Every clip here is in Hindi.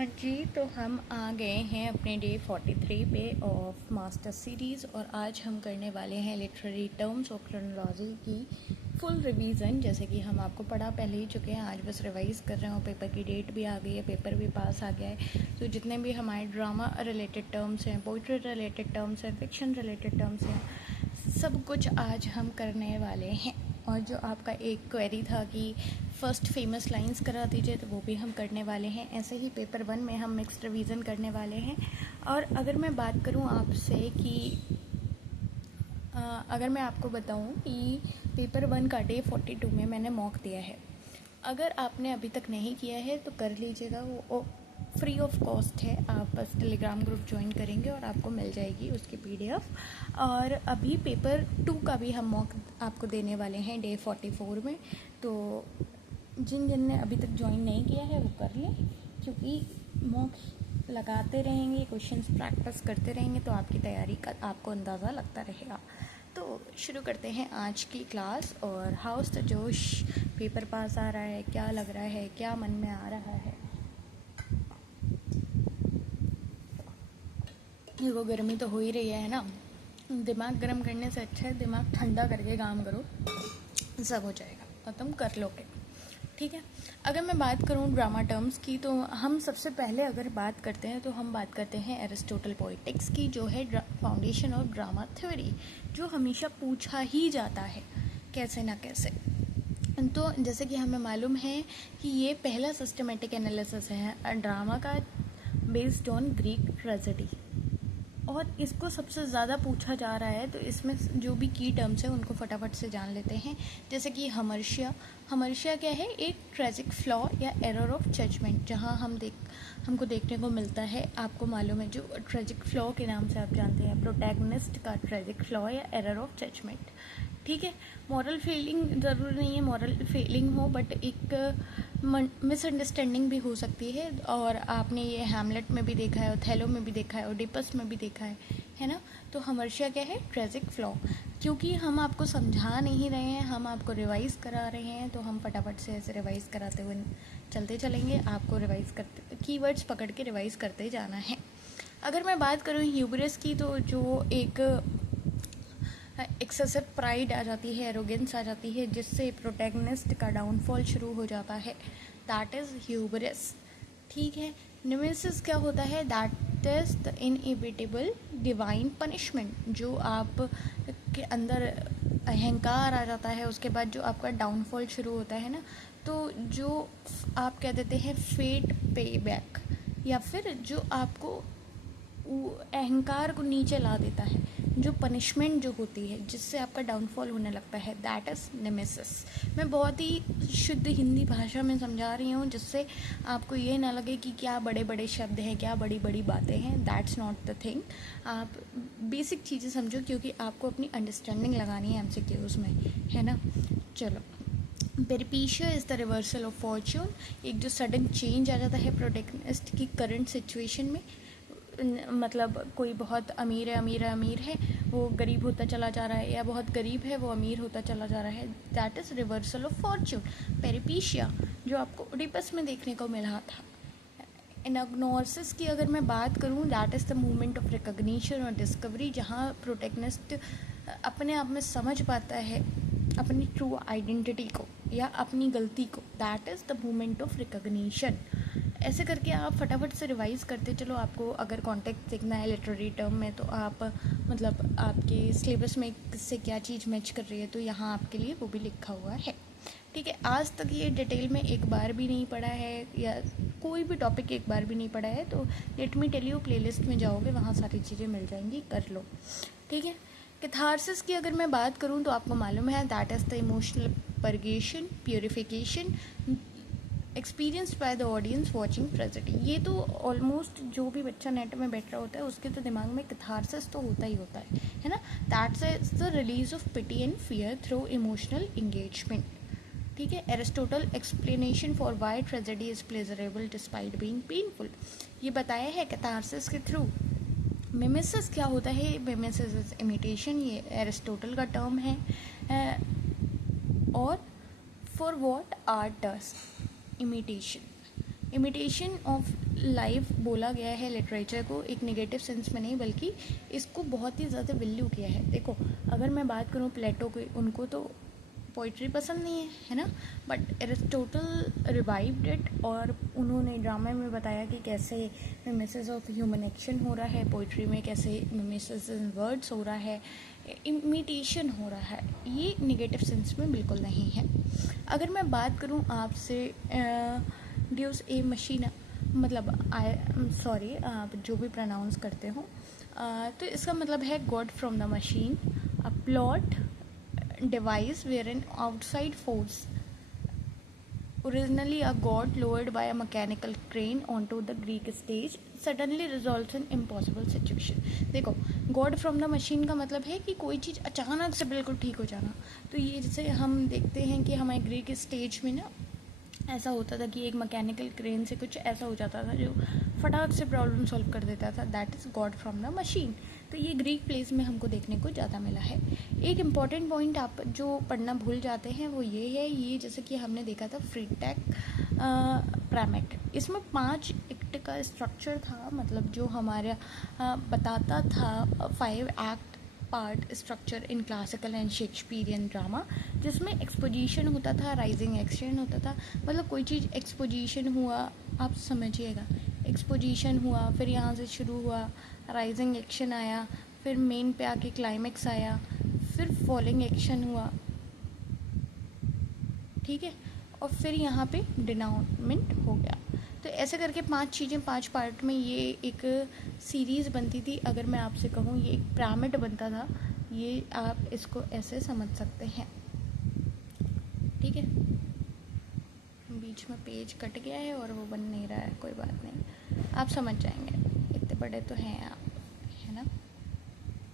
हाँ जी, तो हम आ गए हैं अपने डे 43 पे ऑफ मास्टर सीरीज़ और आज हम करने वाले हैं लिटरेरी टर्म्स और क्रोनोलॉजी की फुल रिवीजन। जैसे कि हम आपको पढ़ा पहले ही चुके हैं, आज बस रिवाइज़ कर रहे हैं और पेपर की डेट भी आ गई है, पेपर भी पास आ गया है। तो जितने भी हमारे ड्रामा रिलेटेड टर्म्स हैं, पोइट्री रिलेटेड टर्म्स हैं, फिक्शन रिलेटेड टर्म्स हैं, सब कुछ आज हम करने वाले हैं। और जो आपका एक क्वेरी था कि फ़र्स्ट फेमस लाइंस करा दीजिए, तो वो भी हम करने वाले हैं। ऐसे ही पेपर 1 में हम मिक्स्ड रिवीजन करने वाले हैं। और अगर मैं बात करूं आपसे कि अगर मैं आपको बताऊं कि पेपर 1 का डे 42 में मैंने मॉक दिया है। अगर आपने अभी तक नहीं किया है तो कर लीजिएगा, वो फ्री ऑफ कॉस्ट है। आप बस टेलीग्राम ग्रुप ज्वाइन करेंगे और आपको मिल जाएगी उसकी PDF। और अभी पेपर 2 का भी हम मॉक आपको देने वाले हैं डे 44 में। तो जिन ने अभी तक ज्वाइन नहीं किया है वो कर लें, क्योंकि मॉक लगाते रहेंगे, क्वेश्चंस प्रैक्टिस करते रहेंगे तो आपकी तैयारी का आपको अंदाज़ा लगता रहेगा। तो शुरू करते हैं आज की क्लास। और हाउस द जोश, पेपर पास आ रहा है, क्या लग रहा है, क्या मन में आ रहा है? देखो, गर्मी तो हो ही रही है ना। दिमाग गर्म करने से अच्छा है दिमाग ठंडा करके काम करो, सब हो जाएगा और तुम कर लोगे। ठीक है, अगर मैं बात करूं ड्रामा टर्म्स की, तो हम सबसे पहले अगर बात करते हैं तो हम बात करते हैं एरिस्टोटल पोएटिक्स की, जो है फाउंडेशन ऑफ ड्रामा थ्योरी, जो हमेशा पूछा ही जाता है कैसे ना कैसे। तो जैसे कि हमें मालूम है कि ये पहला सिस्टमेटिक एनालिसिस है ड्रामा का बेस्ड ऑन ग्रीक ट्रेजेडी, और इसको सबसे ज़्यादा पूछा जा रहा है। तो इसमें जो भी की टर्म्स हैं उनको फटाफट से जान लेते हैं। जैसे कि हमर्शिया क्या है? एक ट्रेजिक फ्लॉ या एरर ऑफ जजमेंट, जहां हमको देखने को मिलता है। आपको मालूम है जो ट्रेजिक फ्लॉ के नाम से आप जानते हैं, प्रोटैगनिस्ट का ट्रेजिक फ्लॉ या एरर ऑफ जजमेंट। ठीक है, मॉरल फेलिंग ज़रूरी नहीं है मॉरल फेलिंग हो, बट एक मिसअंडरस्टैंडिंग भी हो सकती है। और आपने ये हैमलेट में भी देखा है, ओथेलो में भी देखा है, ओडिपस में भी देखा है ना। तो हमर्शिया क्या है? Tragic flaw. क्योंकि हम आपको समझा नहीं रहे हैं, हम आपको रिवाइज़ करा रहे हैं, तो हम फटाफट से ऐसे रिवाइज़ कराते हुए चलते चलेंगे। आपको रिवाइज़ करते कीवर्ड्स पकड़ के रिवाइज़ करते जाना है। अगर मैं बात करूँ ह्यूबरस की, तो जो एक एक्सेसिव प्राइड आ जाती है, एरोगेंस आ जाती है, जिससे प्रोटैगनिस्ट का डाउनफॉल शुरू हो जाता है, दैट इज़ ह्यूबरस। ठीक है, नेमेसिस क्या होता है? That is the inevitable divine punishment. जो आप के अंदर अहंकार आ जाता है, उसके बाद जो आपका डाउनफॉल शुरू होता है ना, तो जो आप कह देते हैं फेट पे बैक, या फिर जो आपको अहंकार को नीचे ला देता है, जो पनिशमेंट जो होती है जिससे आपका डाउनफॉल होने लगता है, दैट इज़ नेमेसिस। मैं बहुत ही शुद्ध हिंदी भाषा में समझा रही हूँ, जिससे आपको ये ना लगे कि क्या बड़े बड़े शब्द हैं, क्या बड़ी बड़ी बातें हैं। That's not the thing. आप बेसिक चीज़ें समझो, क्योंकि आपको अपनी अंडरस्टैंडिंग लगानी है MCQs में, है ना। चलो, peripeteia is the reversal of fortune. एक जो सडन चेंज आ जाता है प्रोटैगनिस्ट की करंट सिचुएशन में, मतलब कोई बहुत अमीर है, वो गरीब होता चला जा रहा है, या बहुत गरीब है वो अमीर होता चला जा रहा है, that is reversal of fortune, peripeteia, जो आपको ओडिपस में देखने को मिला था। एनाग्नोसिस की अगर मैं बात करूं, that is the movement of recognition और डिस्कवरी, जहां प्रोटैगनिस्ट अपने आप में समझ पाता है अपनी ट्रू आइडेंटिटी को या अपनी गलती को, that is the movement of recognition. ऐसे करके आप फटाफट से रिवाइज़ करते चलो। आपको अगर कॉन्टेक्स्ट देखना है लिटरेरी टर्म में, तो आप मतलब आपके सिलेबस में किससे क्या चीज़ मैच कर रही है, तो यहाँ आपके लिए वो भी लिखा हुआ है। ठीक है, आज तक ये डिटेल में एक बार भी नहीं पढ़ा है, या कोई भी टॉपिक एक बार भी नहीं पढ़ा है, तो let me tell you, playlist में जाओगे वहाँ सारी चीज़ें मिल जाएंगी, कर लो। ठीक है, कैथारसिस की अगर मैं बात करूँ, तो आपको मालूम है that is the emotional purgation, purification experienced by the audience watching tragedy. ये तो ऑलमोस्ट जो भी बच्चा नेट में बैठ रहा होता है उसके तो दिमाग में कैथारसिस तो होता ही होता है ना। That's is the release of pity and fear through emotional engagement. ठीक है, Aristotle explanation for why tragedy is pleasurable despite being painful, ये बताया है कैथारसिस के थ्रू। मिमेसिस क्या होता है? मिमेसिस इज इमिटेशन, ये एरिस्टोटल का टर्म है। और for what art does imitation of life बोला गया है लिटरेचर को, एक नेगेटिव सेंस में नहीं बल्कि इसको बहुत ही ज़्यादा वैल्यू किया है। देखो अगर मैं बात करूँ प्लेटो की, उनको तो पोइट्री पसंद नहीं है ना, बट एरिस्टोटल रिवाइव्ड इट और उन्होंने ड्रामे में बताया कि कैसे मिमेसिस ऑफ ह्यूमन एक्शन हो रहा है, पोइट्री में कैसे मिमेसिस इन वर्ड्स हो रहा है, इमिटेशन हो रहा है। ये नेगेटिव सेंस में बिल्कुल नहीं है। अगर मैं बात करूँ आपसे ड्यूस ए मशीना, मतलब सॉरी आप जो भी प्रोनाउंस करते हो, तो इसका मतलब है God from the machine, a plot device where an outside force, originally a god lowered by a mechanical crane onto the Greek stage, suddenly resolves an impossible situation। देखो गॉड फ्रॉम द मशीन का मतलब है कि कोई चीज़ अचानक से बिल्कुल ठीक हो जाना। तो ये जैसे हम देखते हैं कि हमारे ग्रीक स्टेज में ना ऐसा होता था कि एक मैकेनिकल क्रेन से कुछ ऐसा हो जाता था जो फटाक से प्रॉब्लम सॉल्व कर देता था, that is God from the machine. तो ये ग्रीक प्लेस में हमको देखने को ज़्यादा मिला है। एक इम्पॉर्टेंट पॉइंट आप जो पढ़ना भूल जाते हैं वो ये है, ये जैसे कि हमने देखा था फ्रीटैक प्राइमेट, इसमें 5 एक्ट का स्ट्रक्चर था, मतलब जो हमारा बताता था 5 act part structure in classical and Shakespearean drama, जिसमें एक्सपोजिशन होता था, राइजिंग एक्शन होता था। मतलब कोई चीज़ एक्सपोजिशन हुआ, आप समझिएगा, एक्सपोजिशन हुआ, फिर यहाँ से शुरू हुआ, राइजिंग एक्शन आया, फिर मेन पे आके क्लाइमेक्स आया, फिर फॉलिंग एक्शन हुआ, ठीक है, और फिर यहाँ पे डिनाउंसमेंट हो गया। तो ऐसे करके 5 चीज़ें 5 पार्ट में ये एक सीरीज़ बनती थी। अगर मैं आपसे कहूँ ये एक पिरामिड बनता था, ये आप इसको ऐसे समझ सकते हैं, ठीक है। बीच में पेज कट गया है और वो बन नहीं रहा है, कोई बात नहीं, आप समझ जाएंगे, इतने बड़े तो हैं आप, है ना,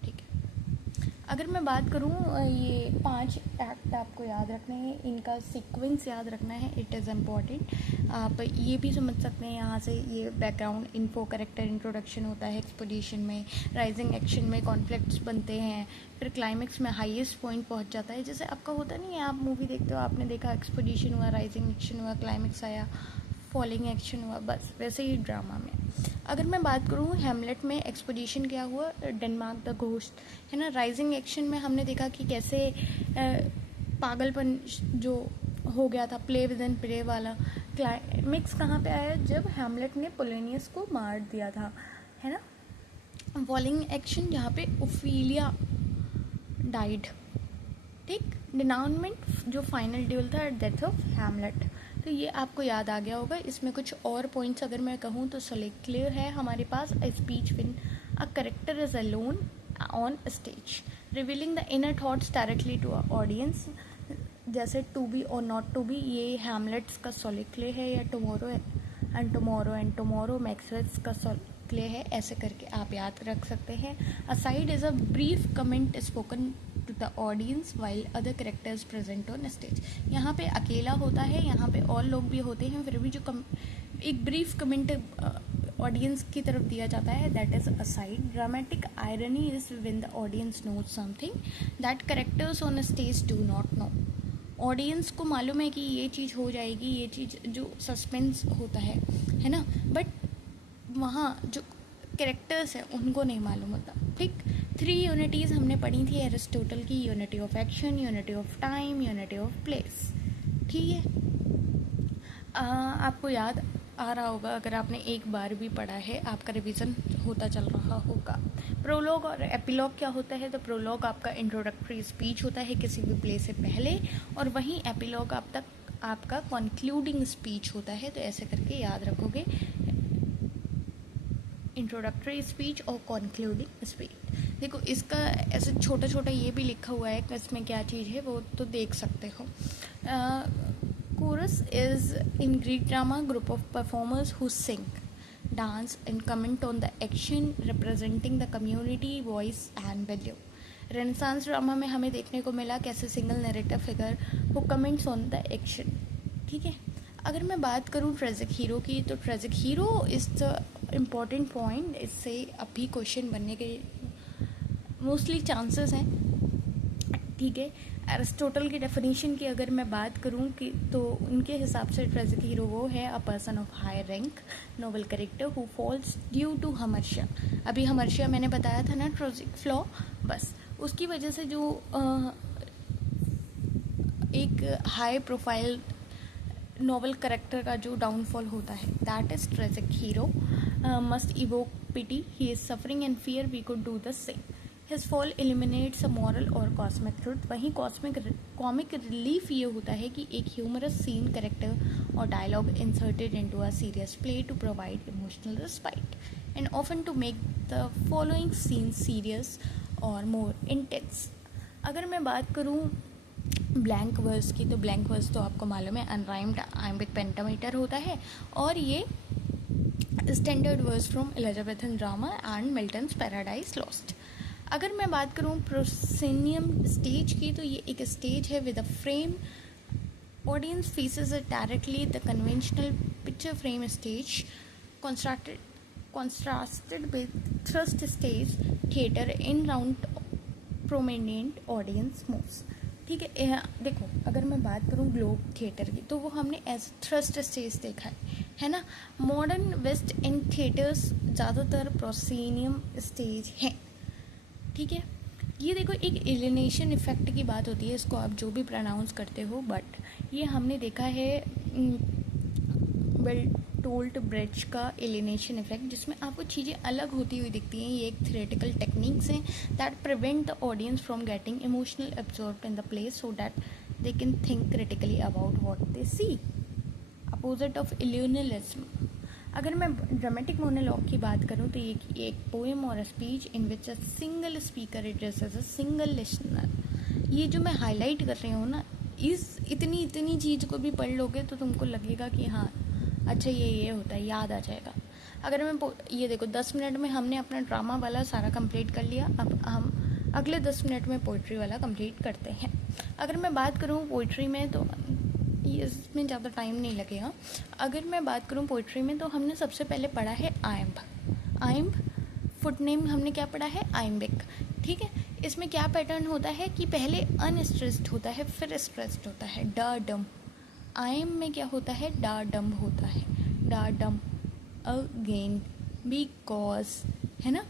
ठीक है। अगर मैं बात करूँ ये 5 एक्ट आपको याद रखने हैं, इनका सीक्वेंस याद रखना है, इट इज़ इम्पॉर्टेंट। आप ये भी समझ सकते हैं यहाँ से, ये बैकग्राउंड इन्फो, कैरेक्टर इंट्रोडक्शन होता है एक्सपोजिशन में, राइजिंग एक्शन में कॉन्फ्लिक्ट्स बनते हैं, फिर क्लाइमेक्स में हाईएस्ट पॉइंट पहुँच जाता है। जैसे आपका होता नहीं है, आप मूवी देखते हो, आपने देखा एक्सपोजिशन हुआ, राइजिंग एक्शन हुआ, क्लाइमेक्स आया, फॉलिंग एक्शन हुआ, बस वैसे ही ड्रामा में। अगर मैं बात करूँ हैमलेट में एक्सपोजिशन क्या हुआ, डेनमार्क द घोस्ट, है ना। राइजिंग एक्शन में हमने देखा कि कैसे पागलपन जो हो गया था, प्ले विद इन प्ले वाला। क्लाइमेक्स कहाँ पे आया, जब हैमलेट ने पोलेनियस को मार दिया था, है ना। फॉलिंग एक्शन जहाँ पे ओफिलिया डाइड, ठीक। डिनाउंसमेंट जो फाइनल ड्यूल था, डेथ ऑफ हैमलेट। तो ये आपको याद आ गया होगा। इसमें कुछ और पॉइंट्स अगर मैं कहूँ तो क्लियर है हमारे पास, a speech when a character is alone on stage revealing the inner thoughts directly to a audience, जैसे टू बी और नॉट टू बी, ये हैमलेट्स का क्लियर है, या टुमारो एंड टुमारो मैक्सवेल्स का क्लियर है, ऐसे करके आप याद रख सकते हैं। Aside is a brief comment spoken to the audience while other characters present on stage. यहाँ पे अकेला होता है, यहाँ पे और लोग भी होते हैं, फिर भी जो एक ब्रीफ कमेंट ऑडियंस की तरफ दिया जाता है, that is aside. Dramatic irony is when the audience knows something that characters on stage do not know. Audience को मालूम है कि ये चीज़ हो जाएगी, ये चीज़ जो सस्पेंस होता है ना, बट वहाँ जो कैरेक्टर्स हैं उनको नहीं मालूम होता, ठीक। 3 यूनिटीज़ हमने पढ़ी थी एरिस्टोटल की, unity of action, unity of time, unity of place, ठीक है। आपको याद आ रहा होगा, अगर आपने एक बार भी पढ़ा है, आपका रिवीजन होता चल रहा होगा। प्रोलॉग और एपिलॉग क्या होता है, तो प्रोलॉग आपका इंट्रोडक्टरी स्पीच होता है किसी भी प्ले से पहले, और वहीं एपिलॉग आपका कंक्लूडिंग स्पीच होता है। तो ऐसे करके याद रखोगे, इंट्रोडक्टरी स्पीच और कंक्लूडिंग स्पीच। देखो इसका ऐसे छोटा छोटा ये भी लिखा हुआ है कि इसमें क्या चीज़ है, वो तो देख सकते हो। Chorus is in Greek drama group of performers who sing, dance and comment on the action representing the community, voice and value. Renaissance drama में हमें देखने को मिला कैसे single narrative figure who comments on the action, ठीक है। अगर मैं बात करूँ ट्रेजिक हीरो की, तो tragic hero is the important point, इससे अभी क्वेश्चन बनने के मोस्टली चांसेस हैं। ठीक है। एरिस्टोटल की डेफिनेशन की अगर मैं बात करूं कि तो उनके हिसाब से ट्रेजिक हीरो वो है a person of high rank noble character who falls due to hamartia. अभी हमर्शिया मैंने बताया था ना ट्रेजिक फ्लॉ, बस उसकी वजह से जो एक हाई प्रोफाइल नोबल करेक्टर का जो डाउनफॉल होता है, that is tragic hero must evoke pity, he is suffering and fear we could do the same. His fall eliminates a moral और कॉस्मिक ट्रुथ। वहीं कॉमिक रिलीफ ये होता है कि एक ह्यूमरस सीन कैरेक्टर और dialogue inserted into a serious play to provide emotional respite and often to make the following scene serious और मोर इंटेंस। अगर मैं बात करूँ ब्लैंक वर्स की, तो ब्लैंक वर्स तो आपको मालूम है अनराइम्ड आइम्बिक पेंटामीटर होता है और ये standard verse from Elizabethan drama and Milton's Paradise Lost. अगर मैं बात करूँ प्रोसेनियम स्टेज की, तो ये एक स्टेज है with a frame, audience faces it directly. The conventional picture frame stage contrasted with thrust stage theater in round prominent audience moves। ठीक है, देखो अगर मैं बात करूँ ग्लोब थिएटर की, तो वो हमने एज थ्रस्ट स्टेज देखा है ना। मॉडर्न वेस्ट एंड थिएटर्स ज़्यादातर प्रोसेनियम स्टेज हैं, ठीक है। ये देखो एक एलिनेशन इफेक्ट की बात होती है, इसको आप जो भी प्रोनाउंस करते हो, बट ये हमने देखा है वेल टोल्ड ब्रिज का एलिनेशन इफेक्ट, जिसमें आपको चीज़ें अलग होती हुई दिखती हैं। ये एक थियोरेटिकल टेक्निक्स हैं that prevent the audience from getting emotional absorbed in the play so that they can think critically about what they see, opposite of illusionism. अगर मैं ड्रामेटिक मोनोलॉग की बात करूँ, तो ये एक पोएम और speech in which a single speaker addresses a single listener. ये जो मैं हाईलाइट कर रही हूँ ना, इस इतनी चीज़ को भी पढ़ लोगे तो तुमको लगेगा कि हाँ अच्छा ये होता है, याद आ जाएगा। अगर मैं ये देखो 10 मिनट में हमने अपना ड्रामा वाला सारा कंप्लीट कर लिया, अब हम अगले 10 मिनट में पोइट्री वाला कंप्लीट करते हैं। अगर मैं बात करूँ पोइट्री में, तो इसमें ज़्यादा टाइम नहीं लगेगा। अगर मैं बात करूँ पोइट्री में, तो हमने सबसे पहले पढ़ा है आइम्ब फुट नेम हमने क्या पढ़ा है, आइम्बिक, ठीक है। इसमें क्या पैटर्न होता है कि पहले अनस्ट्रेस्ड होता है, फिर स्ट्रेस्ड होता है, ड डम। आइम में क्या होता है, डा डम होता है, डा डम अगेन बिकॉज, है ना।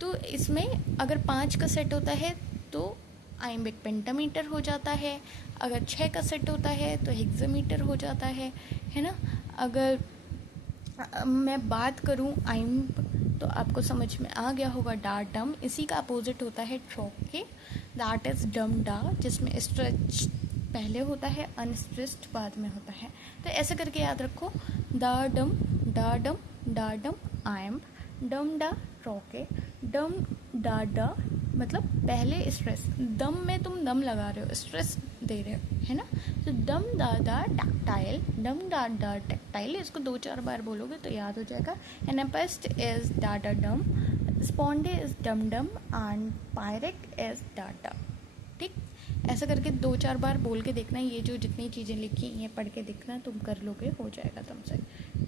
तो इसमें अगर 5 का सेट होता है तो आइम्बिक पेंटामीटर हो जाता है, अगर 6 का सेट होता है तो हेक्सामीटर हो जाता है ना। अगर मैं बात करूं आइम्ब, तो आपको समझ में आ गया होगा डा डम। इसी का अपोजिट होता है ट्रोके, दैट इज डम डा, जिसमें स्ट्रेच पहले होता है, अनस्ट्रेस्ड बाद में होता है। तो ऐसे करके याद रखो, दा डम डा डम डा डम आइम्ब, डम डा ट्रोके, डम डा डा मतलब पहले स्ट्रेस, दम में तुम दम लगा रहे हो, स्ट्रेस दे रहे हो, है ना। तो दम दा दा टैक्टाइल, डम डा दा टैक्टाइल, इसको 2-4 बार बोलोगे तो याद हो जाएगा। एनापेस्ट इज डा डा डम, स्पॉन्डे इज डम डम एंड पायरेक इज डा डा, ठीक। ऐसा करके 2-4 बार बोल के देखना, ये जो जितनी चीज़ें लिखी ये पढ़ के देखना, तुम कर लोगे, हो जाएगा तुमसे,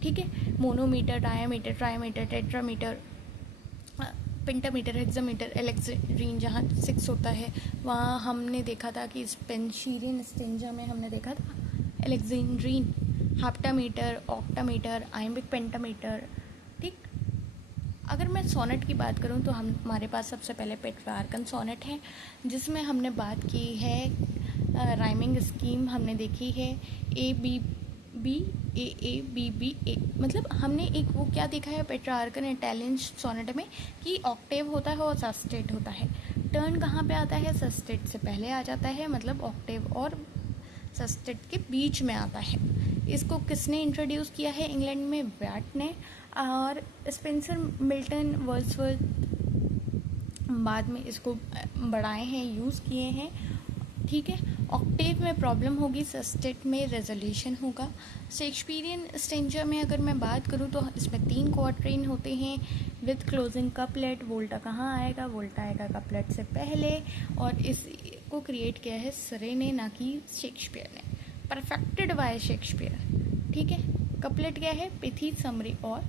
ठीक है। Monometer, dimeter, trimeter, tetrameter, pentameter, hexameter, alexandrine जहाँ 6 होता है, वहाँ हमने देखा था कि स्पेंशीरियन स्टेंजा में हमने देखा था एलेक्सेंड्रीन, हेप्टामीटर, ऑक्टामीटर, आइम्बिक पेंटामीटर, ठीक। अगर मैं सोनेट की बात करूं, तो हमारे पास सबसे पहले पेट्रार्कन सोनेट है, जिसमें हमने बात की है राइमिंग स्कीम हमने देखी है, A B B A A B B A, मतलब हमने एक वो क्या देखा है पेट्रार्कन इटालियन सोनेट में कि ऑक्टेव होता है और सस्टेट होता है। टर्न कहाँ पे आता है, सस्टेट से पहले आ जाता है, मतलब ऑक्टेव और सस्टेट के बीच में आता है। इसको किसने इंट्रोड्यूस किया है, इंग्लैंड में वैट ने, और स्पेंसर, मिल्टन, वर्ड्सवर्थ बाद में इसको बढ़ाए हैं, यूज़ किए हैं, ठीक है। ऑक्टेव में प्रॉब्लम होगी, सस्टेट में रेजोल्यूशन होगा। शेक्सपियरियन स्टेंजा में अगर मैं बात करूँ, तो इसमें 3 क्वार्ट्रेन होते हैं विद क्लोजिंग कपलेट। वोल्टा कहाँ आएगा, वोल्टा आएगा कपलेट से पहले, और इसको क्रिएट किया है सरे ने, ना कि शेक्सपियर ने, परफेक्टेड बाय शेक्सपियर, ठीक है। कपलेट क्या है, पिथी, समरी और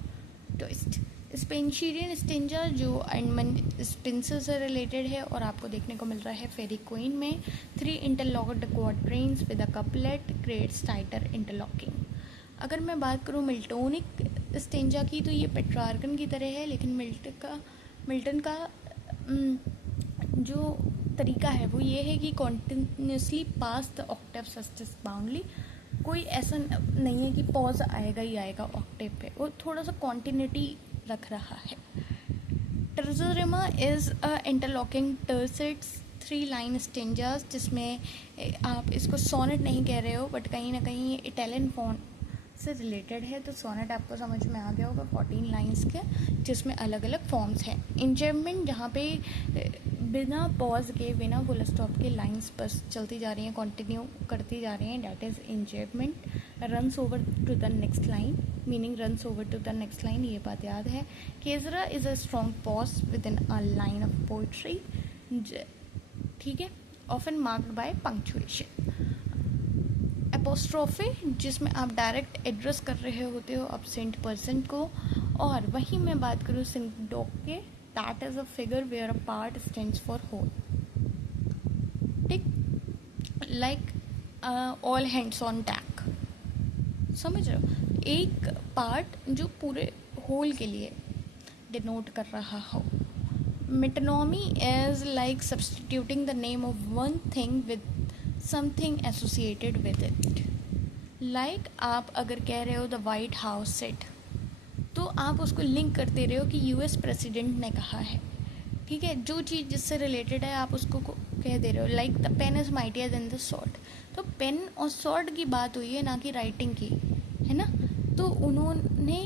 ट्विस्ट। स्पेंशियन स्टिंजा जो एडमंड स्पेंसर से रिलेटेड है और आपको देखने को मिल रहा है फेरी क्वीन में 3 interlocked quatrains with a couplet creates tighter interlocking. अगर मैं बात करूँ मिल्टोनिक स्टिंजा की तो ये पेट्रार्कन की तरह है, लेकिन मिल्टन का जो तरीका है वो ये है कि कॉन्टिन्यूसली पास द ऑक्टेव सस्टेस बाउंडली, कोई ऐसा नहीं है कि पॉज आएगा ही आएगा ऑक्टेव पे, वो थोड़ा सा कॉन्टिन्यूटी रख रहा है। Terza rima is a interlocking tercets 3 line stanzas, जिसमें आप इसको सोनेट नहीं कह रहे हो बट कहीं ना कहीं ये इटालियन फॉन्ट से रिलेटेड है, तो सोनेट आपको समझ में आ गया होगा 14 लाइंस के, जिसमें अलग अलग फॉर्म्स हैं। इंजर्मेंट जहाँ पे बिना पॉज के बिना फुल स्टॉप के लाइंस बस चलती जा रही हैं, कंटिन्यू करती जा रही हैं, that is enjambment. Runs over to the next line, meaning runs over to the next line, ये बात याद है। Caesura is a strong pause within a line of poetry, ठीक है, often marked by punctuation. Apostrophe जिसमें आप डायरेक्ट एड्रेस कर रहे होते हो अब्सेंट पर्सन को, और वहीं मैं बात करूँ synecdoche, that is a figure where a part stands for whole, ठीक, like all hands on deck, समझ रहे हो, एक पार्ट जो पूरे होल के लिए डिनोट कर रहा हो। Metonymy is like substituting the name of one thing with something associated with it. Like आप अगर कह रहे हो द वाइट हाउस सेट, तो आप उसको लिंक करते रहे हो कि यूएस प्रेसिडेंट ने कहा है, ठीक है, जो चीज़ जिससे रिलेटेड है आप उसको कह दे रहे हो। Like the pen is mightier than the sword, तो पेन और सॉर्ड की बात हुई है, ना कि राइटिंग की, है ना। तो उन्होंने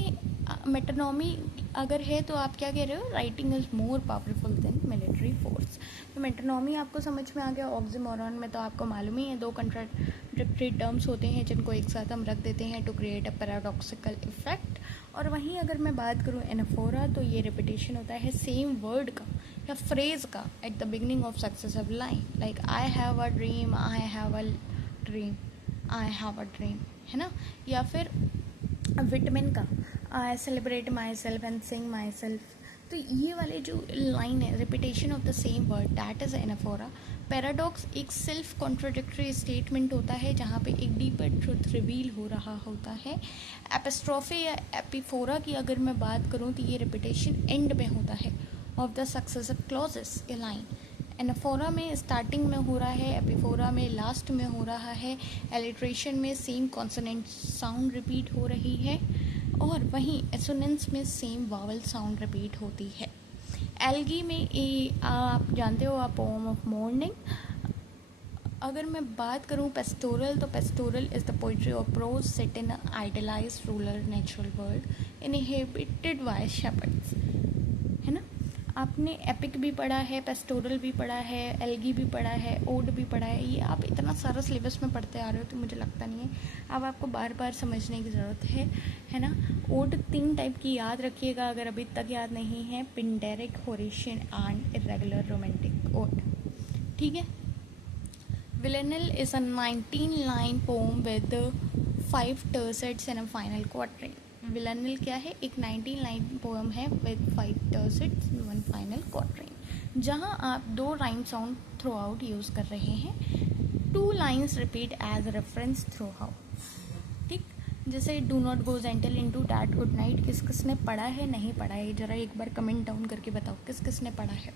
मेटोनॉमी अगर है तो आप क्या कह रहे हो, writing is more powerful than military force. तो मेटोनॉमी आपको समझ में आ गया। ऑक्सीमोरॉन में तो आपको मालूम ही है, 2 कंट्राडिक्टरी टर्म्स होते हैं जिनको एक साथ हम रख देते हैं to create a paradoxical effect. और वहीं अगर मैं बात करूँ एनाफोरा, तो ये रिपीटेशन होता है सेम वर्ड का या फ्रेज का at the beginning of successive line, like I have a dream, I have a dream, I have a dream, है ना। या फिर विटमिन का I celebrate my self and Singh my self. तो ये वाले जो लाइन है, repetition of the same word, that is anaphora. Paradox एक सेल्फ कॉन्ट्रोडिक्टरी स्टेटमेंट होता है जहाँ पे एक डीपर ट्रुथ रिवील हो रहा होता है। एपिस्ट्रोफे या एपिफोरा की अगर मैं बात करूँ तो ये रिपीटेशन एंड में होता है of the successive clauses A line. Anaphora में स्टार्टिंग में हो रहा है, एपिफोरा में लास्ट में हो रहा है, एलिट्रेशन में सेम कॉन्सोनेंट साउंड रिपीट हो रही है, और वहीं एसोनेंस में सेम वावल साउंड रिपीट होती है। एल्गी में आप जानते हो आप पोएम ऑफ मॉर्निंग। अगर मैं बात करूँ पेस्टोरल, तो pastoral is the poetry of pros set in idealised rural natural world inhabited bye shepherds, है ना। आपने एपिक भी पढ़ा है, पेस्टोरल भी पढ़ा है, एल्गी भी पढ़ा है, ओड भी पढ़ा है, ये आप इतना सारा सिलेबस में पढ़ते आ रहे हो तो मुझे लगता नहीं है अब आपको बार बार समझने की ज़रूरत है ना। ओड 3 टाइप की याद रखिएगा अगर अभी तक याद नहीं है, Pindaric, Horatian and irregular romantic ode, ठीक है। Villanelle is a 19 line poem with 5 tercets and a final quatrain. Villanelle क्या है, एक 19 लाइन पोएम है विद 5 टर्सेट्स 1 फाइनल क्वाट्रेन, जहाँ आप 2 rhyme sound throughout use कर रहे हैं। 2 lines repeat as reference throughout, ठीक। जैसे do not go gentle into that good night, किस किसने पढ़ा है, नहीं पढ़ा है, ज़रा एक बार कमेंट डाउन करके बताओ किस किसने पढ़ा है।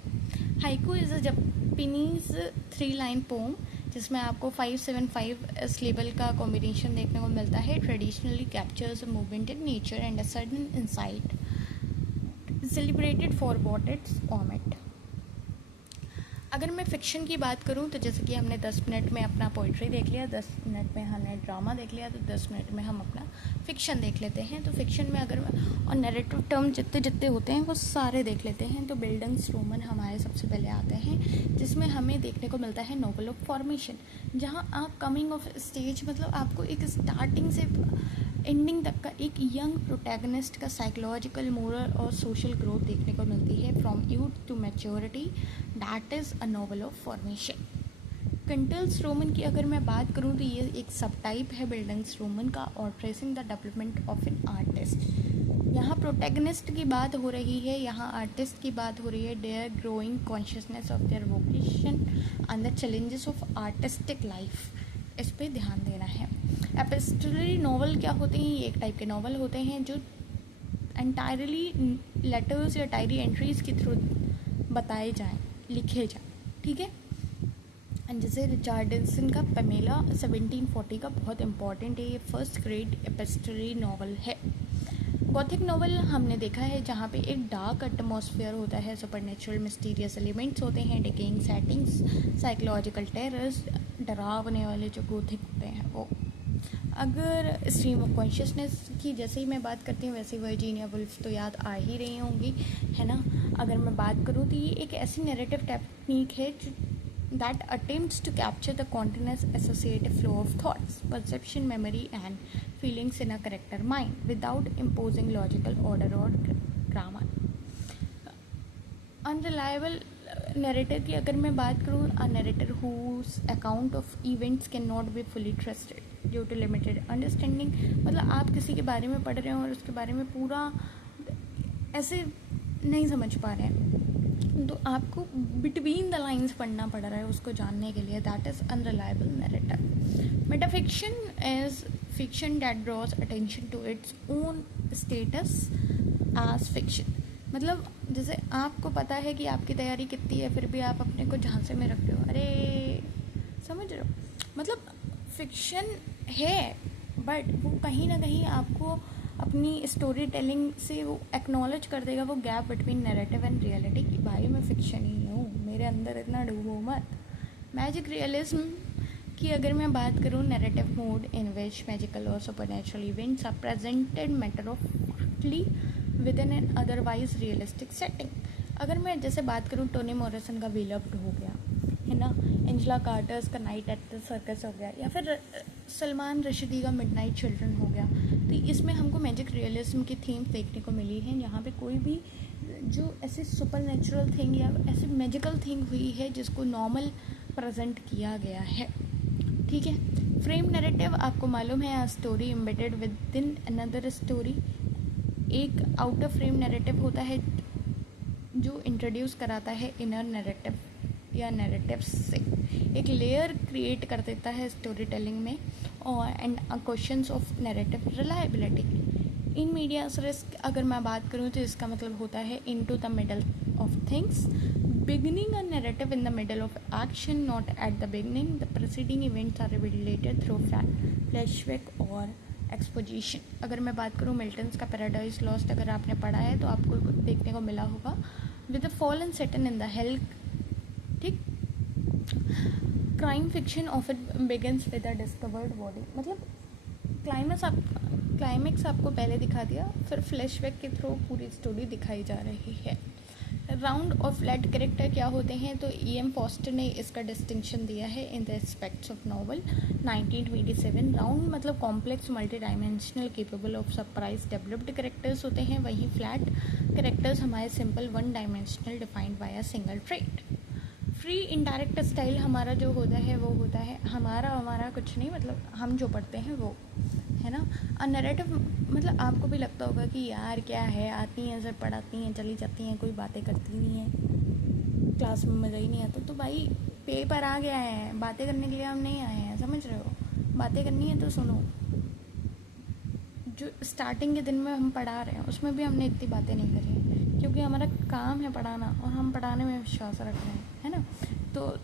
Haiku is a Japanese 3 line poem जिसमें आपको 5-7-5 सिलेबल का कॉम्बिनेशन देखने को मिलता है। Traditionally captures movement in nature and a sudden insight, celebrated for what it's omit. अगर मैं फ़िक्शन की बात करूं तो जैसे कि हमने 10 मिनट में अपना पोइट्री देख लिया, 10 मिनट में हमने ड्रामा देख लिया, तो 10 मिनट में हम अपना फ़िक्शन देख लेते हैं। तो फ़िक्शन में अगर और नैरेटिव टर्म जितने जितने होते हैं वो सारे देख लेते हैं। तो बिल्डिंग्सरोमन हमारे सबसे पहले आते हैं, जिसमें हमें देखने को मिलता है नोवेल ऑफ फॉर्मेशन, जहाँ आप कमिंग ऑफ स्टेज, मतलब आपको एक स्टार्टिंग से एंडिंग तक का एक यंग प्रोटैगनिस्ट का साइकोलॉजिकल, मोरल और सोशल ग्रोथ देखने को मिलती है from youth to maturity, that is a novel of formation. Kunstlerroman की अगर मैं बात करूं तो ये एक सब टाइप है बिल्डिंग्सरोमन का, और tracing the development of an artist. यहाँ प्रोटैगनिस्ट की बात हो रही है, यहाँ आर्टिस्ट की बात हो रही है। Their growing consciousness of their vocation and the challenges of artistic life, इस पे ध्यान देना है। एपिस्टोलरी नॉवल क्या होते हैं? ये एक टाइप के नॉवल होते हैं जो एंटायरली लेटर्स या डायरी एंट्रीज के थ्रू बताए जाएं, लिखे जाएं, ठीक है। एंड जैसे रिचार्डसन का पेमेला 1740 का बहुत इंपॉर्टेंट है, ये फर्स्ट ग्रेड एपिस्टोलरी नॉवल है। गॉथिक नॉवल हमने देखा है जहाँ पे एक डार्क एटमॉस्फेयर होता है, सुपरनेचुरल मिस्टीरियस एलिमेंट्स होते हैं, डिकेइंग सेटिंग्स, साइकोलॉजिकल टेरर्स, डरावने वाले जो गॉथिक होते हैं वो। अगर स्ट्रीम ऑफ कॉन्शियसनेस की जैसे ही मैं बात करती हूँ वैसे ही वर्जीनिया वुल्फ तो याद आ ही रही होंगी, है ना। अगर मैं बात करूँ तो ये एक ऐसी नैरेटिव टेक्निक है that attempts to capture the continuous associative flow of thoughts, perception, memory and feelings in a character mind without imposing logical order or grammar. Unreliable narrator की अगर मैं बात करूँ, a narrator whose account of events cannot be fully trusted due to limited understanding, मतलब आप किसी के बारे में पढ़ रहे हो और उसके बारे में पूरा ऐसे नहीं समझ पा रहे हैं, तो आपको बिटवीन द लाइन्स पढ़ना पड़ रहा है उसको जानने के लिए। That is unreliable narrative. Metafiction is fiction that draws attention to its own status as fiction. मतलब जैसे आपको पता है कि आपकी तैयारी कितनी है, फिर भी आप अपने को झांसे में रखते हो, अरे समझ रहे हो, मतलब फिक्शन है बट वो कहीं ना कहीं आपको अपनी स्टोरी टेलिंग से वो एक्नॉलेज कर देगा वो gap between narrative and reality कि भाई मैं फिक्शन ही हूँ, मेरे अंदर इतना डूबो मत। मैजिक रियलिज्म की अगर मैं बात करूँ, narrative mode in which magical और supernatural events are presented matter of factly within an otherwise realistic setting. अगर मैं जैसे बात करूँ टोनी मॉरिसन का विलव्ड हो गया, है ना, एंजेला कार्टर्स का नाइट एट द सर्कस हो गया, या फिर सलमान रशीदी का मिडनाइट चिल्ड्रन हो गया, तो इसमें हमको मैजिक रियलिज्म की थीम्स देखने को मिली है, यहाँ पे कोई भी जो ऐसे सुपर नेचुरल थिंग या ऐसे मैजिकल थिंग हुई है जिसको नॉर्मल प्रेजेंट किया गया है, ठीक है। फ्रेम नैरेटिव आपको मालूम है, story embedded with in another story. एक आउटर फ्रेम नैरेटिव होता है जो इंट्रोड्यूस कराता है इनर नैरेटिव या नैरेटिव्स से, एक लेयर क्रिएट कर देता है स्टोरी टेलिंग में, और and questions of narrative reliability. In medias res अगर मैं बात करूँ तो इसका मतलब होता है into the middle of things, beginning a narrative in the middle of action, not at the beginning. The preceding events are related through flashback और एक्सपोजिशन। अगर मैं बात करूँ मिल्टन्स का पैराडाइज लॉस्ट, अगर आपने पढ़ा है तो आपको देखने को मिला होगा, with the fallen Satan in the hell, ठीक। Crime fiction often begins with a discovered body, मतलब क्लाइमेक्स आपको पहले दिखा दिया, फिर फ्लैशबैक के थ्रू पूरी स्टोरी दिखाई जा रही है। राउंड और फ्लैट कैरेक्टर क्या होते हैं, तो E.M. फॉस्टर ने इसका डिस्टिंक्शन दिया है in the aspects of novel 1927। Round मतलब complex multi dimensional capable of surprise developed characters होते हैं, वहीं फ्लैट कैरेक्टर्स हमारे simple one dimensional defined by a single trait. Free indirect style हमारा जो होता है वो होता है हमारा कुछ नहीं, मतलब हम जो पढ़ते हैं वो, है ना। नैरेटिव मतलब आपको भी लगता होगा कि यार क्या है, आती हैं सिर्फ पढ़ाती हैं चली जाती हैं, कोई बातें करती नहीं है, क्लास में मज़ा ही नहीं आता। तो भाई पेपर आ गया है, बातें करने के लिए हम नहीं आए हैं, समझ रहे हो। बातें करनी है तो सुनो, जो स्टार्टिंग के दिन में हम पढ़ा रहे हैं उसमें भी हमने इतनी बातें नहीं करी हैं, क्योंकि हमारा काम है पढ़ाना और हम पढ़ाने में विश्वास रख रहे हैं, है ना। तो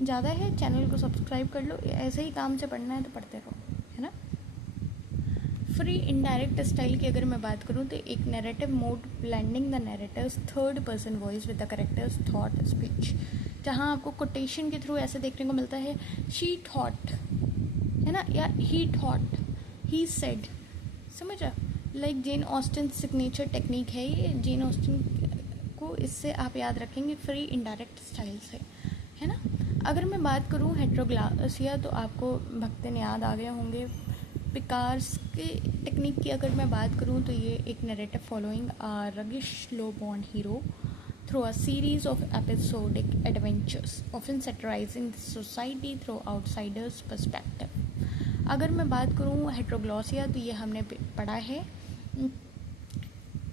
ज़्यादा है, चैनल को सब्सक्राइब कर लो, ऐसे ही काम से पढ़ना है तो पढ़ते रहो, है ना। फ्री इनडायरेक्ट स्टाइल की अगर मैं बात करूँ तो एक narrative mode blending the narrator's third person voice with the character's thought speech, जहाँ आपको कोटेशन के थ्रू ऐसे देखने को मिलता है, शी थॉट, है ना, या ही थॉट, ही सेड, समझ रहा। Like Jane Austen signature technique है ये, जेन ऑस्टिन को इससे आप याद रखेंगे फ्री इनडायरेक्ट स्टाइल से, है ना। अगर मैं बात करूँ हेट्रोग्लासिया तो आपको भक्तिन याद आ गए होंगे। पिकार्स के टेक्निक की अगर मैं बात करूँ तो ये एक narrative following a roguish low born hero through a series of episodic adventures, often satirizing the society through outsiders' perspective. अगर मैं बात करूँ हेट्रोग्लॉसिया तो ये हमने पढ़ा है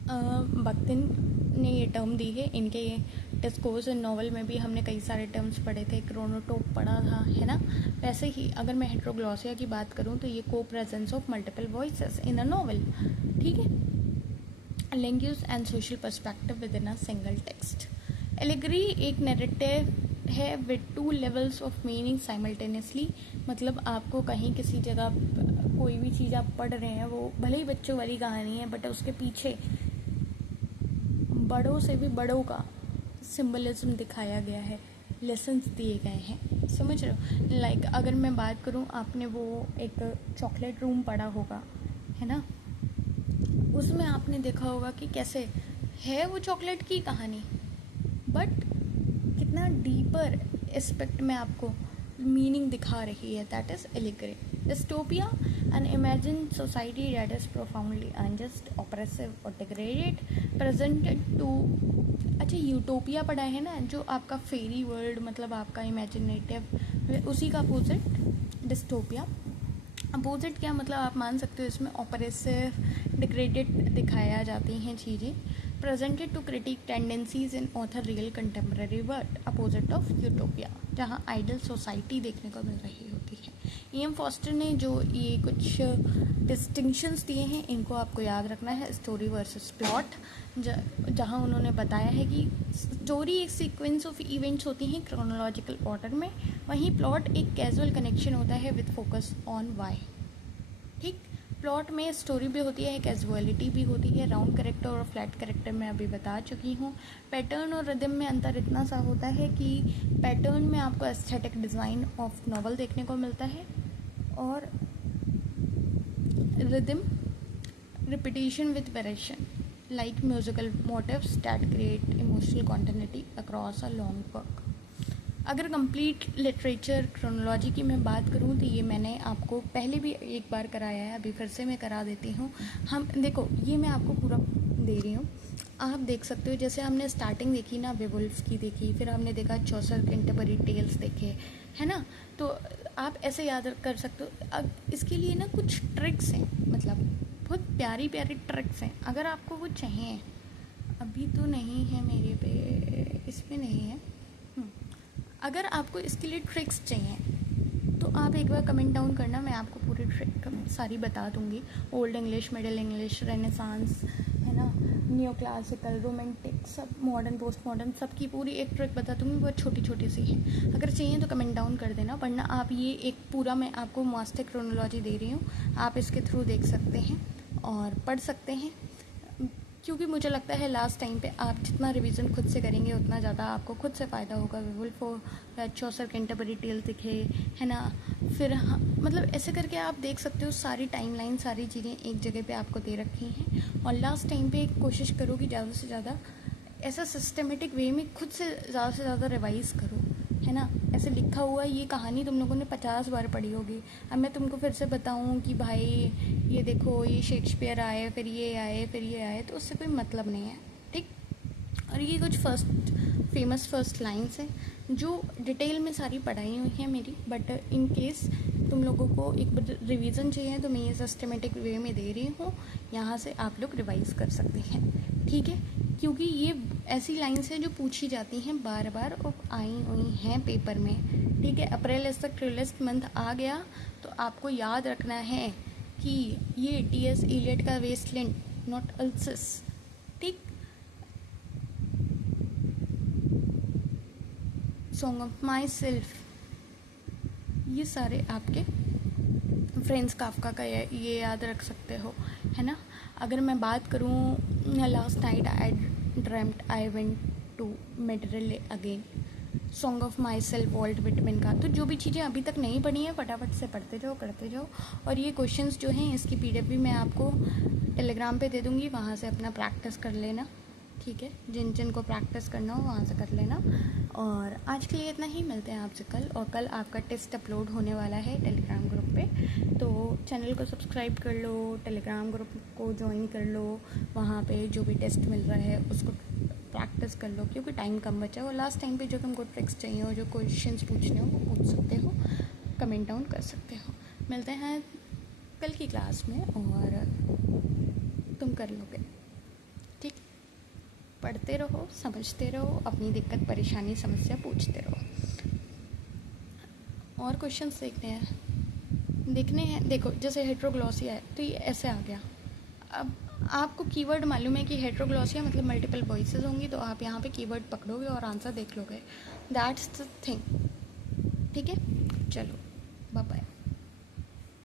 बख्तिन ने ये टर्म दी है। इनके डिस्कोर्स एंड नॉवल में भी हमने कई सारे टर्म्स पढ़े थे, क्रोनोटोप पढ़ा था, है ना। वैसे ही अगर मैं हेट्रोग्लॉसिया की बात करूँ तो ये को presence of multiple voices in a novel, ठीक है। Language and social perspective with in a single text. Allegory एक नैरेटिव है with two levels of meaning simultaneously. मतलब आपको कहीं किसी जगह कोई भी चीज़ आप पढ़ रहे हैं, वो भले ही बच्चों वाली कहानी है बट उसके पीछे बड़ों से भी बड़ों का सिंबलिज्म दिखाया गया है, लेसन्स दिए गए हैं, समझ रहे हो। लाइक अगर मैं बात करूँ, आपने वो एक चॉकलेट रूम पढ़ा होगा, है ना। उसमें आपने देखा होगा कि कैसे है वो चॉकलेट की कहानी, बट कितना डीपर एस्पेक्ट में आपको मीनिंग दिखा रही है, that is allegory. Dystopia, an imagined society that is profoundly unjust, oppressive or degraded, presented to। अच्छा, यूटोपिया पढ़ा है ना, जो आपका फेरी वर्ल्ड, मतलब आपका इमेजिनेटिव, उसी का अपोजिट डिस्टोपिया। अपोजिट क्या मतलब आप मान सकते हो इसमें ऑपरेसिव, डिग्रेडेड दिखाया जाती हैं चीज़ें। Presented to critique tendencies in author real contemporary world, opposite of utopia, जहाँ आइडल सोसाइटी देखने को मिल रही होती है। E.M. फॉस्टर ने जो ये कुछ डिस्टिंक्शंस दिए हैं, इनको आपको याद रखना है। स्टोरी वर्सेस प्लॉट, जहाँ उन्होंने बताया है कि स्टोरी एक सीक्वेंस ऑफ इवेंट्स होती हैं क्रोनोलॉजिकल ऑर्डर में, वहीं प्लॉट एक कैजुअल कनेक्शन होता है विद फोकस ऑन वाई, ठीक। प्लॉट में स्टोरी भी होती है, कैजुअलिटी भी होती है। राउंड कैरेक्टर और फ्लैट कैरेक्टर मैं अभी बता चुकी हूँ। पैटर्न और रिदम में अंतर इतना सा होता है कि पैटर्न में आपको एस्थेटिक डिज़ाइन ऑफ नॉवल देखने को मिलता है, और rhythm repetition with variation, like musical motifs that create emotional continuity across a long work. अगर कंप्लीट लिटरेचर क्रोनोलॉजी की मैं बात करूँ तो ये मैंने आपको पहले भी एक बार कराया है, अभी फिर से मैं करा देती हूँ। हम देखो, ये मैं आपको पूरा दे रही हूँ, आप देख सकते हो। जैसे हमने स्टार्टिंग देखी ना, बेवुल्फ की देखी, फिर हमने देखा चौसर कैंटरबरी टेल्स देखे, है ना। तो आप ऐसे याद कर सकते हो। अब इसके लिए ना कुछ ट्रिक्स हैं, मतलब बहुत प्यारी प्यारी ट्रिक्स हैं। अगर आपको वो चाहिए, अभी तो नहीं है मेरे पे, इसमें नहीं है। अगर आपको इसके लिए ट्रिक्स चाहिए तो आप एक बार कमेंट डाउन करना, मैं आपको पूरी ट्रिक सारी बता दूंगी। Old English, middle English, renaissance, है ना, न्यू क्लासिकल, रोमांटिक, सब मॉडर्न, पोस्ट मॉडर्न, सबकी पूरी एक ट्रिक बता दूंगी, बहुत छोटी छोटी सी है। अगर चाहिए तो कमेंट डाउन कर देना, वरना आप ये एक पूरा मैं आपको मास्टर क्रोनोलॉजी दे रही हूँ, आप इसके थ्रू देख सकते हैं और पढ़ सकते हैं। क्योंकि मुझे लगता है लास्ट टाइम पे आप जितना रिवीजन खुद से करेंगे उतना ज़्यादा आपको खुद से फ़ायदा होगा। बेवुल्फ हो, चौसर कैंटरबरी टेल्स दिखे, है ना। फिर मतलब ऐसे करके आप देख सकते हो, सारी टाइमलाइन, सारी चीज़ें एक जगह पे आपको दे रखी हैं। और लास्ट टाइम पे कोशिश करो कि ज़्यादा से ज़्यादा ऐसा सिस्टमेटिक वे में खुद से ज़्यादा रिवाइज़ करो, है ना। ऐसे लिखा हुआ ये कहानी तुम लोगों ने 50 बार पढ़ी होगी। अब मैं तुमको फिर से बताऊँ कि भाई ये देखो, ये शेक्सपियर आए, फिर ये आए, फिर ये आए, तो उससे कोई मतलब नहीं है, ठीक। और ये कुछ फेमस फर्स्ट लाइन्स हैं जो डिटेल में सारी पढ़ाई हुई हैं मेरी, बट इन केस तुम लोगों को एक रिवीजन चाहिए तो मैं ये सिस्टमेटिक वे में दे रही हूँ, यहाँ से आप लोग रिवाइज कर सकते हैं, ठीक है। क्योंकि ये ऐसी लाइन्स हैं जो पूछी जाती हैं बार बार और आई हुई हैं पेपर में, ठीक है। अप्रैल इस तक ट्रिलेस्ट मंथ आ गया तो आपको याद रखना है कि ये टी.एस. एलियट का वेस्टलैंड, नॉट अल्सिस, ठीक। सॉन्ग ऑफ माई सेल्फ, ये सारे आपके फ्रेंड्स काफका का ये याद रख सकते हो, है ना। अगर मैं बात करूँ, last night I dreamed I went to Manderley again, song of myself, Walt Whitman का। तो जो भी चीज़ें अभी तक नहीं पढ़ी हैं फटाफट से पढ़ते जाओ, करते जाओ। और ये क्वेश्चंस जो हैं इसकी पीडीएफ भी मैं आपको टेलीग्राम पे दे दूँगी, वहाँ से अपना प्रैक्टिस कर लेना, ठीक है। जिन जिन को प्रैक्टिस करना हो वहाँ से कर लेना। और आज के लिए इतना ही, मिलते हैं आपसे कल। और कल आपका टेस्ट अपलोड होने वाला है टेलीग्राम ग्रुप पे, तो चैनल को सब्सक्राइब कर लो, टेलीग्राम ग्रुप को ज्वाइन कर लो, वहाँ पे जो भी टेस्ट मिल रहा है उसको प्रैक्टिस कर लो, क्योंकि टाइम कम बचा है। और लास्ट टाइम पे जो तुमको ट्रिक्स चाहिए हो, जो क्वेश्चंस पूछने हो वो पूछ सकते हो, कमेंट डाउन कर सकते हो। मिलते हैं कल की क्लास में और तुम कर लोगे। पढ़ते रहो, समझते रहो, अपनी दिक्कत परेशानी समस्या पूछते रहो। और क्वेश्चंस देखने हैं। देखो जैसे हेट्रोग्लॉसिया है तो ये ऐसे आ गया। अब आपको कीवर्ड मालूम है कि हेट्रोग्लॉसिया मतलब मल्टीपल वॉइसेस होंगी, तो आप यहाँ पे कीवर्ड पकड़ोगे और आंसर देख लोगे। That's the thing. ठीक है, चलो बाय बाय।